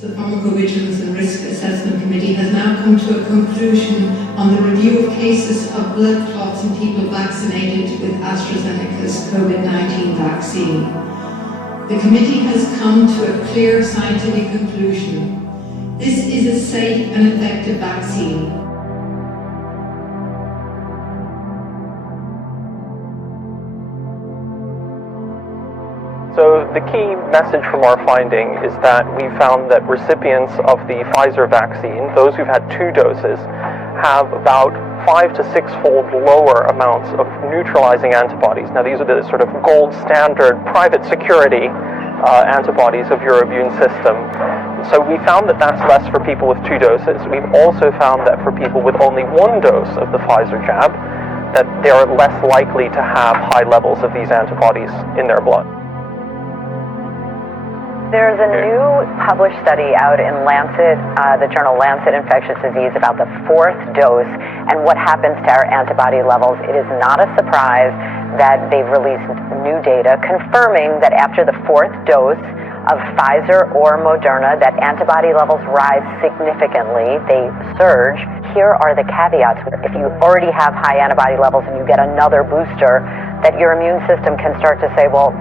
The Pharmacovigilance and Risk Assessment Committee has now come to a conclusion on the review of cases of blood clots in people vaccinated with AstraZeneca's COVID-19 vaccine. The committee has come to a clear scientific conclusion. This is a safe and effective vaccine. So the key message from our finding is that we found that recipients of the Pfizer vaccine, those who've had 2 doses, have about 5 to 6-fold lower amounts of neutralizing antibodies. Now these are the sort of gold standard private security antibodies of your immune system. So we found that that's less for people with 2 doses. We've also found that for people with only 1 dose of the Pfizer jab, that they are less likely to have high levels of these antibodies in their blood. There's a new published study out in Lancet, the journal Lancet Infectious Disease, about the 4th dose and what happens to our antibody levels. It is not a surprise that they've released new data confirming that after the 4th dose of Pfizer or Moderna, that antibody levels rise significantly. They surge. Here are the caveats. If you already have high antibody levels and you get another booster, that your immune system can start to say, well,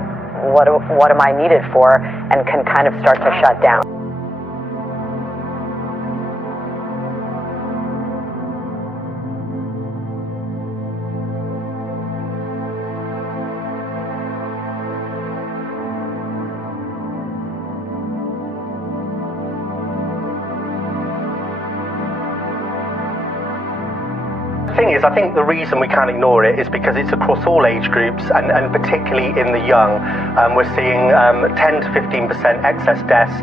what am I needed for, and can kind of start to shut down. The thing is, I think the reason we can't ignore it is because it's across all age groups, and particularly in the young. We're seeing 10 to 15% excess deaths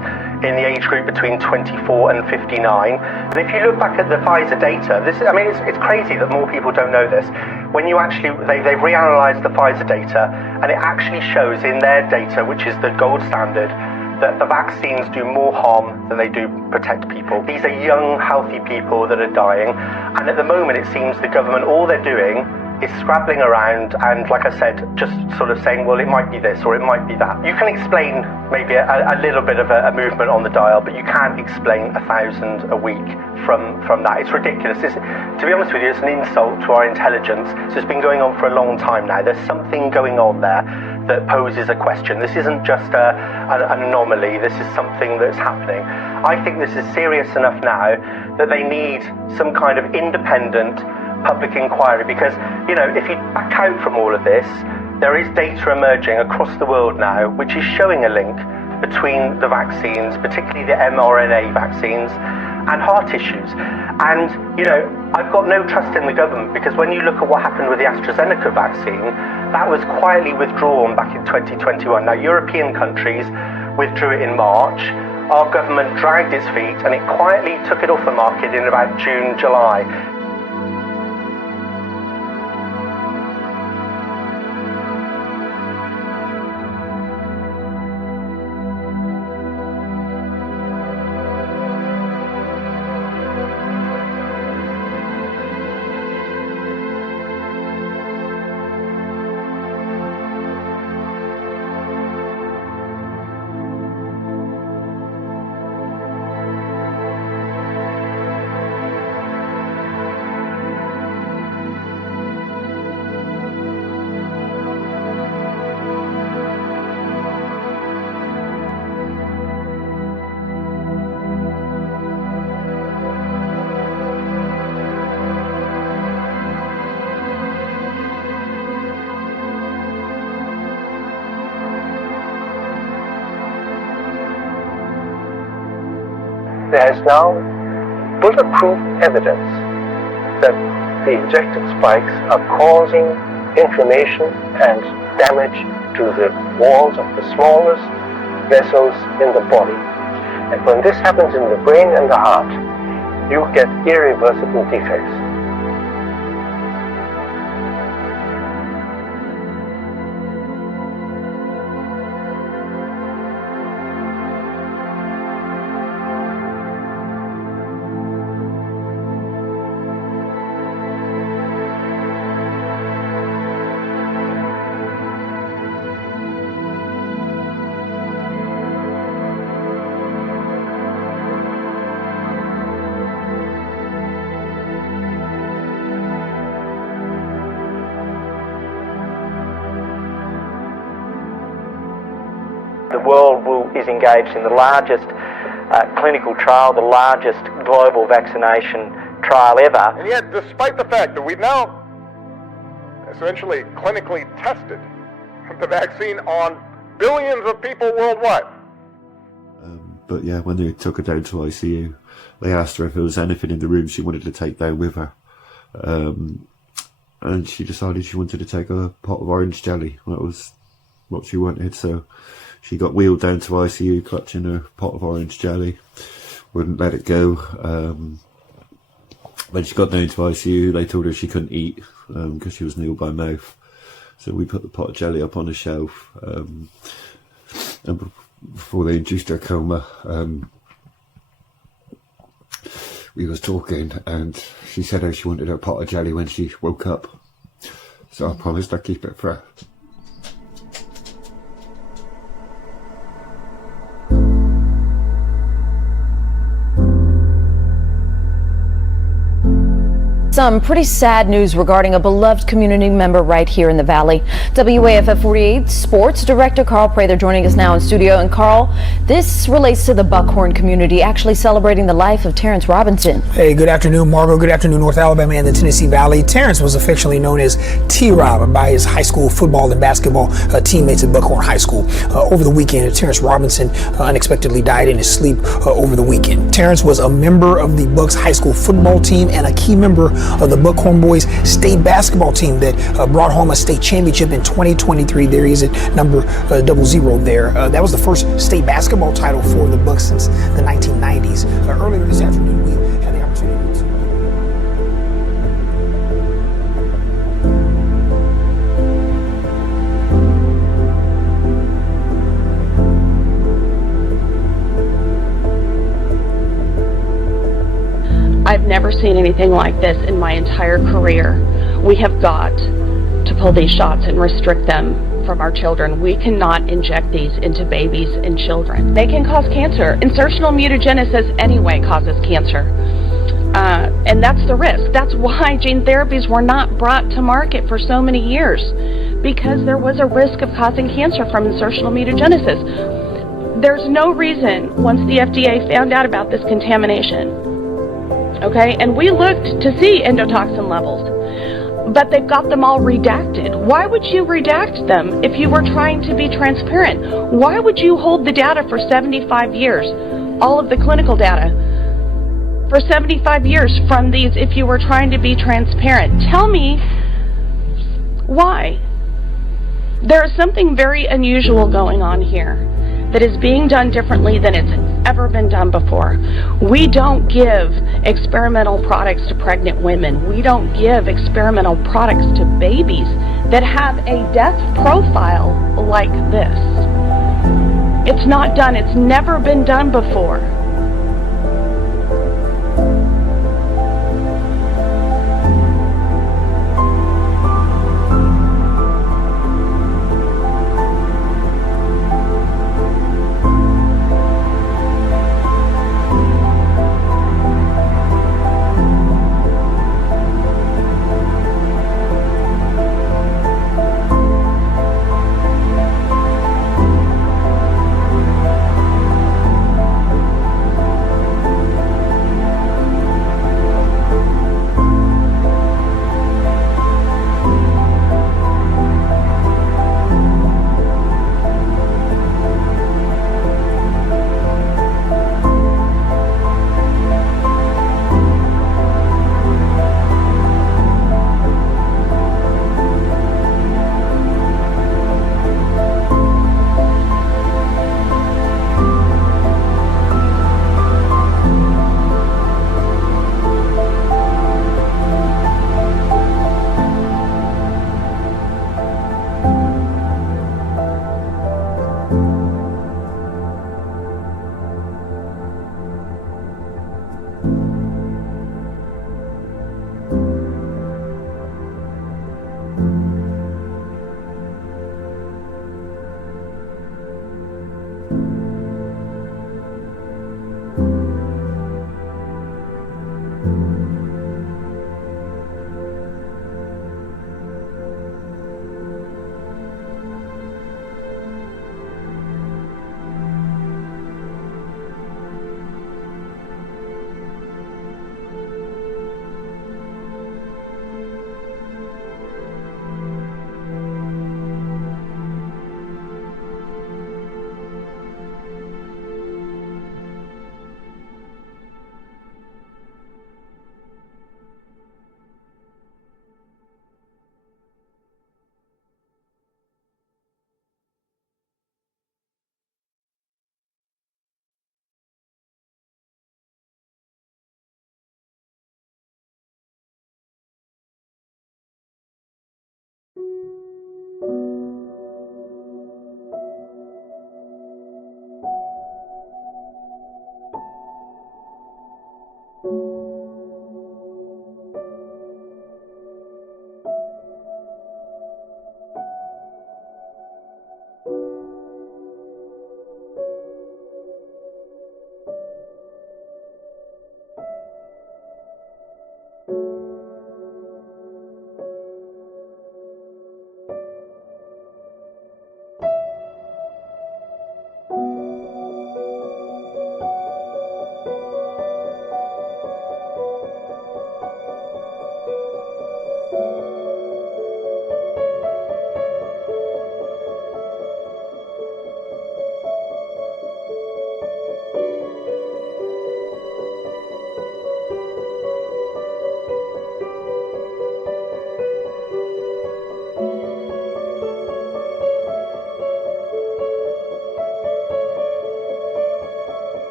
in the age group between 24 and 59. And if you look back at the Pfizer data, it's crazy that more people don't know this. When you actually, they've reanalyzed the Pfizer data, and it actually shows in their data, which is the gold standard, that the vaccines do more harm than they do protect people. These are young, healthy people that are dying, and at the moment it seems the government, all they're doing is scrabbling around and, like I said, just sort of saying, well, it might be this or it might be that. You can explain maybe a little bit of a movement on the dial, but you can't explain 1,000 a week from that. It's ridiculous. To be honest with you, it's an insult to our intelligence. So it's been going on for a long time now. There's something going on there that poses a question. This isn't just an anomaly. This is something that's happening. I think this is serious enough now that they need some kind of independent public inquiry, because, you know, if you back out from all of this, there is data emerging across the world now which is showing a link between the vaccines, particularly the mRNA vaccines, and heart issues. And, you know, I've got no trust in the government, because when you look at what happened with the AstraZeneca vaccine, that was quietly withdrawn back in 2021. Now, European countries withdrew it in March. Our government dragged its feet and it quietly took it off the market in about June, July. There is now bulletproof evidence that the injected spikes are causing inflammation and damage to the walls of the smallest vessels in the body. And when this happens in the brain and the heart, you get irreversible defects. the world is engaged in the largest clinical trial, the largest global vaccination trial ever. And yet, despite the fact that we've now essentially clinically tested the vaccine on billions of people worldwide. But yeah, when they took her down to ICU, they asked her if there was anything in the room she wanted to take down with her. And she decided she wanted to take a pot of orange jelly. That was what she wanted. So she got wheeled down to ICU, clutching her pot of orange jelly. Wouldn't let it go. When she got down to ICU, they told her she couldn't eat because she was nil by mouth. So we put the pot of jelly up on the shelf. And before they induced her coma, we was talking, and she said how she wanted her pot of jelly when she woke up. So I promised I'd keep it for her. Some pretty sad news regarding a beloved community member right here in the Valley. WAFF 48 Sports Director Carl Prather joining us now in studio. And Carl, this relates to the Buckhorn community actually celebrating the life of Terrence Robinson. Hey, good afternoon, Margo. Good afternoon, North Alabama and the Tennessee Valley. Terrence was affectionately known as T-Rob by his high school football and basketball teammates at Buckhorn High School. Over the weekend, Terrence Robinson unexpectedly died in his sleep over the weekend. Terrence was a member of the Bucks high school football team and a key member of the Buckhorn boys state basketball team that brought home a state championship in 2023. There he is at number 00 there. That was the first state basketball title for the Bucks since the 1990s. Earlier this afternoon, we had the opportunity to I've never seen anything like this in my entire career. We have got to pull these shots and restrict them from our children. We cannot inject these into babies and children. They can cause cancer. Insertional mutagenesis anyway causes cancer. And that's the risk. That's why gene therapies were not brought to market for so many years, because there was a risk of causing cancer from insertional mutagenesis. There's no reason, once the FDA found out about this contamination, okay, and we looked to see endotoxin levels, but they've got them all redacted. Why would you redact them if you were trying to be transparent? Why would you hold the data for 75 years, all of the clinical data, for 75 years from these if you were trying to be transparent? Tell me why. There is something very unusual going on here that is being done differently than it's ever been done before. We don't give experimental products to pregnant women. We don't give experimental products to babies that have a death profile like this. It's not done. It's never been done before.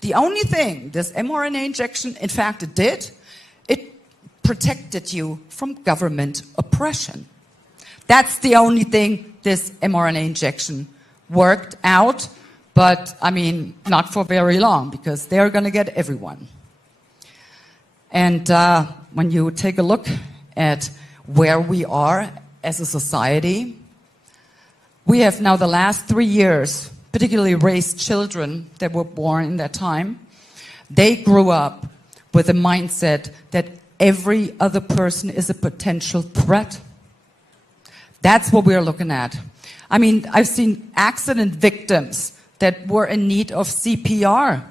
The only thing this mRNA injection, in fact, it did, it protected you from government oppression. That's the only thing this mRNA injection worked out, but, I mean, not for very long, because they're going to get everyone. And when you take a look at where we are as a society, we have now the last 3 years particularly raised children that were born in that time. They grew up with a mindset that every other person is a potential threat. That's what we're looking at. I mean, I've seen accident victims that were in need of CPR,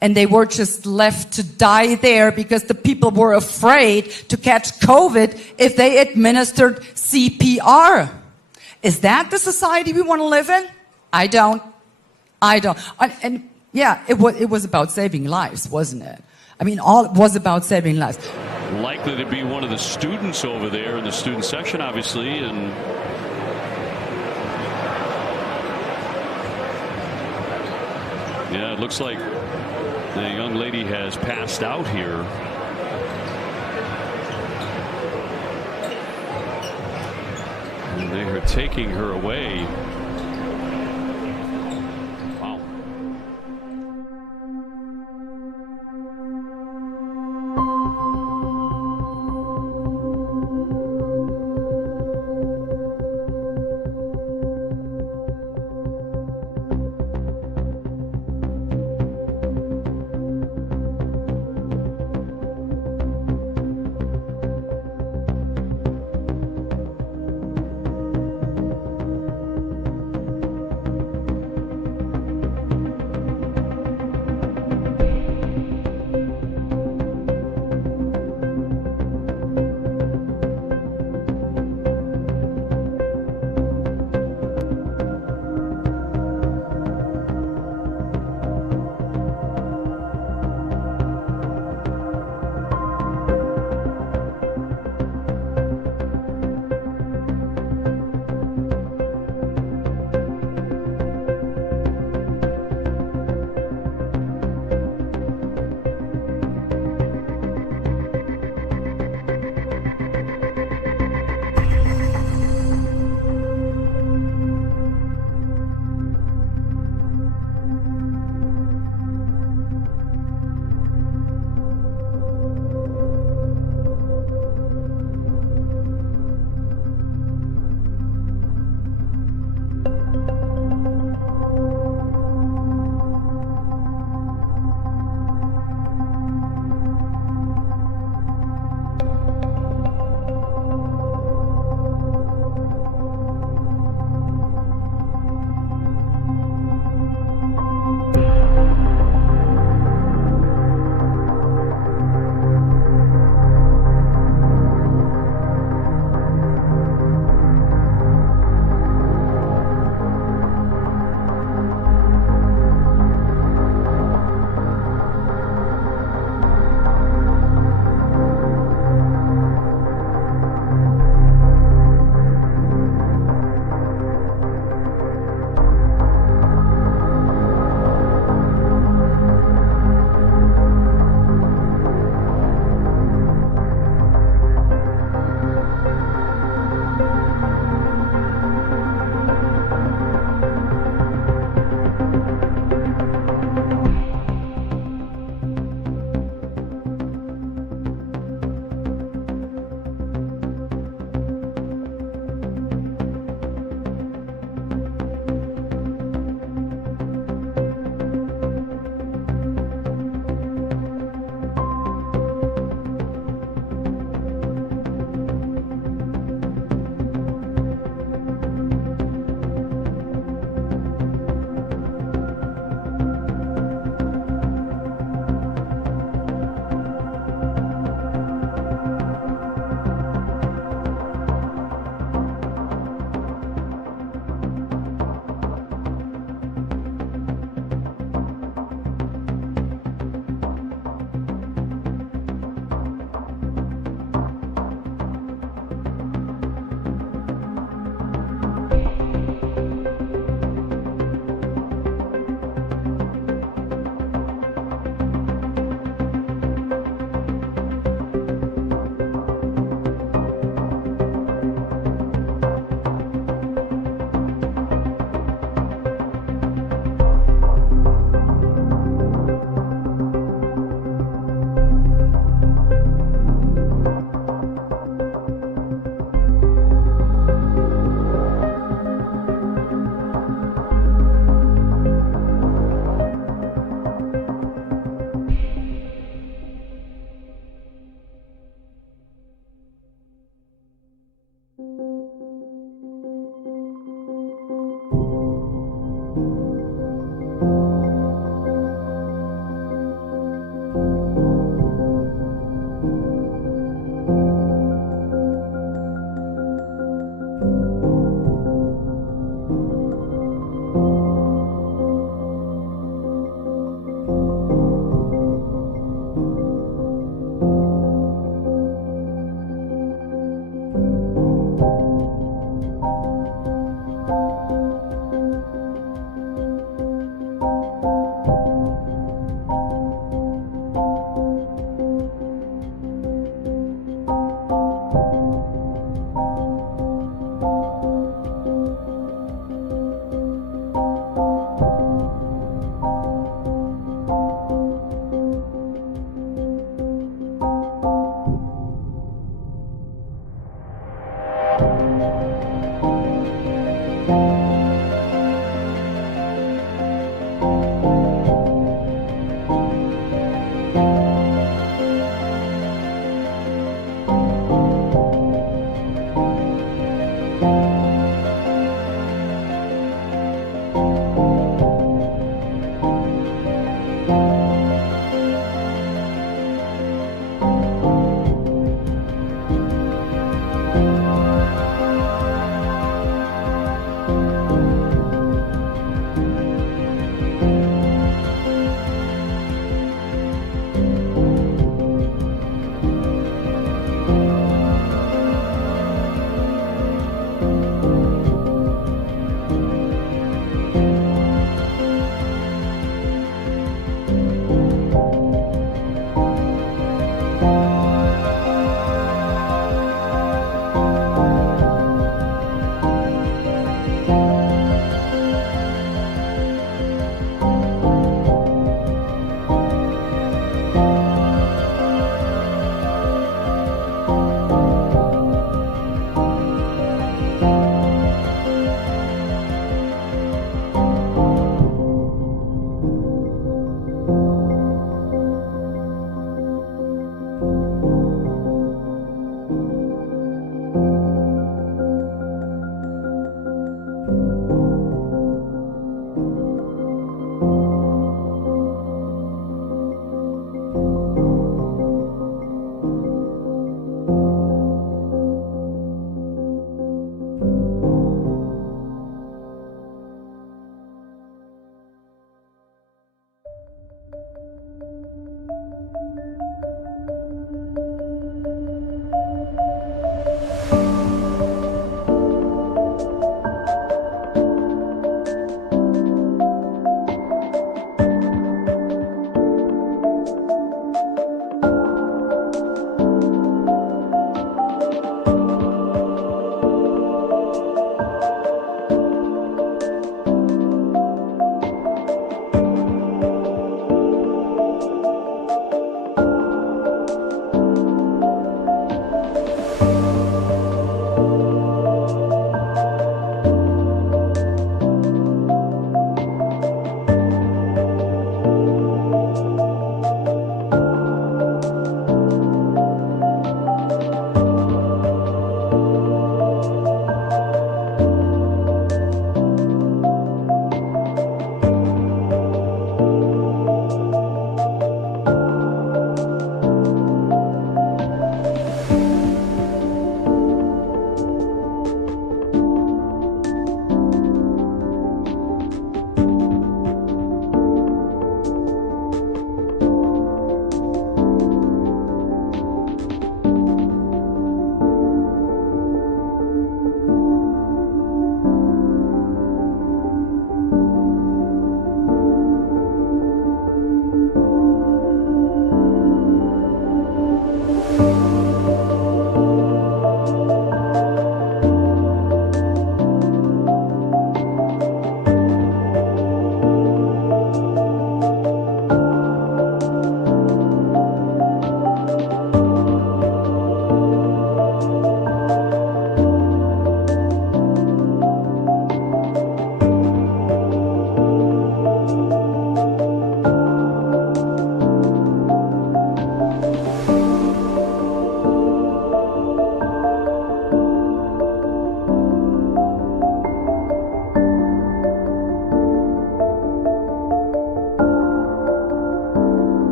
and they were just left to die there because the people were afraid to catch COVID if they administered CPR. Is that the society we want to live in? I don't. And yeah, it was about saving lives, wasn't it? I mean, all it was about saving lives. Likely to be one of the students over there in the student section, obviously, and yeah, it looks like the young lady has passed out here. And they are taking her away.